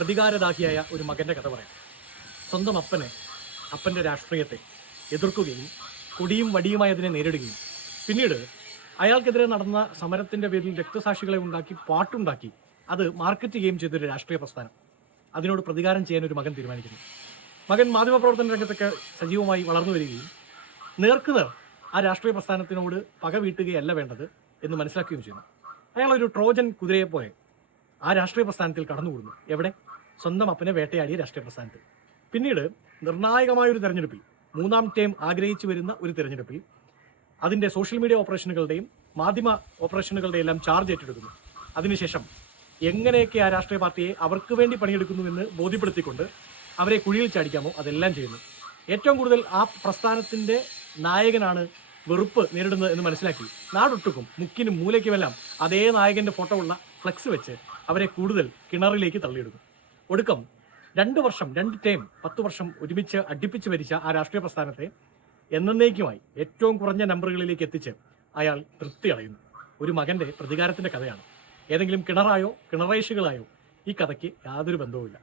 പ്രതികാരദാഹിയായ ഒരു മകൻ്റെ കഥ പറയാം. സ്വന്തം അപ്പൻ്റെ രാഷ്ട്രീയത്തെ എതിർക്കുകയും കൊടിയും വടിയുമായി അതിനെ നേരിടുകയും പിന്നീട് അയാൾക്കെതിരെ നടന്ന സമരത്തിൻ്റെ പേരിൽ രക്തസാക്ഷികളെ ഉണ്ടാക്കി പാട്ടുണ്ടാക്കി അത് മാർക്കറ്റ് ചെയ്യുകയും ചെയ്തൊരു രാഷ്ട്രീയ പ്രസ്ഥാനം. അതിനോട് പ്രതികാരം ചെയ്യാൻ ഒരു മകൻ തീരുമാനിക്കുന്നു. മകൻ മാധ്യമപ്രവർത്തന രംഗത്തൊക്കെ സജീവമായി വളർന്നു വരികയും നേർക്കുനേർ ആ രാഷ്ട്രീയ പ്രസ്ഥാനത്തിനോട് പക വീട്ടുകയല്ല വേണ്ടത് എന്ന് മനസ്സിലാക്കുകയും ചെയ്യുന്നു. അയാളൊരു ട്രോജൻ കുതിരയെപ്പോലെ ആ രാഷ്ട്രീയ പ്രസ്ഥാനത്തിൽ കടന്നുകൂടുന്നു. എവിടെ? സ്വന്തം അപ്പനെ വേട്ടയാടിയ രാഷ്ട്രീയ പ്രസ്ഥാനത്തിൽ. പിന്നീട് നിർണായകമായൊരു തെരഞ്ഞെടുപ്പിൽ, 3ാം ടേം ആഗ്രഹിച്ചു വരുന്ന ഒരു തെരഞ്ഞെടുപ്പിൽ അതിൻ്റെ സോഷ്യൽ മീഡിയ ഓപ്പറേഷനുകളുടെയും മാധ്യമ ഓപ്പറേഷനുകളുടെയും എല്ലാം ചാർജ് ഏറ്റെടുക്കുന്നു. അതിനുശേഷം എങ്ങനെയൊക്കെ ആ രാഷ്ട്രീയ പാർട്ടിയെ അവർക്ക് വേണ്ടി പണിയെടുക്കുന്നുവെന്ന് ബോധ്യപ്പെടുത്തിക്കൊണ്ട് അവരെ കുഴിയിൽ ചാടിക്കാമോ അതെല്ലാം ചെയ്യുന്നു. ഏറ്റവും കൂടുതൽ ആ പ്രസ്ഥാനത്തിൻ്റെ നായകനാണ് വെറുപ്പ് നേരിടുന്നത് എന്ന് മനസ്സിലാക്കി നാടൊട്ടുക്കും മുക്കിനും മൂലയ്ക്കുമെല്ലാം അതേ നായകൻ്റെ ഫോട്ടോ ഉള്ള ഫ്ലെക്സ് വെച്ച് അവരെ കൂടുതൽ കിണറിലേക്ക് തള്ളിയിടുന്നു. ഒടുക്കം 2 വർഷം 2 ടേം 10 വർഷം ഒരുമിച്ച് അടുപ്പിച്ച് ഭരിച്ച ആ രാഷ്ട്രീയ പ്രസ്ഥാനത്തെ എന്നേക്കുമായി ഏറ്റവും കുറഞ്ഞ നമ്പറുകളിലേക്ക് എത്തിച്ച് അയാൾ തൃപ്തി അടയുന്നു. ഒരു മകൻ്റെ പ്രതികാരത്തിൻ്റെ കഥയാണ്. ഏതെങ്കിലും കിണറായോ കിണറേശികളായോ ഈ കഥയ്ക്ക് യാതൊരു ബന്ധവുമില്ല.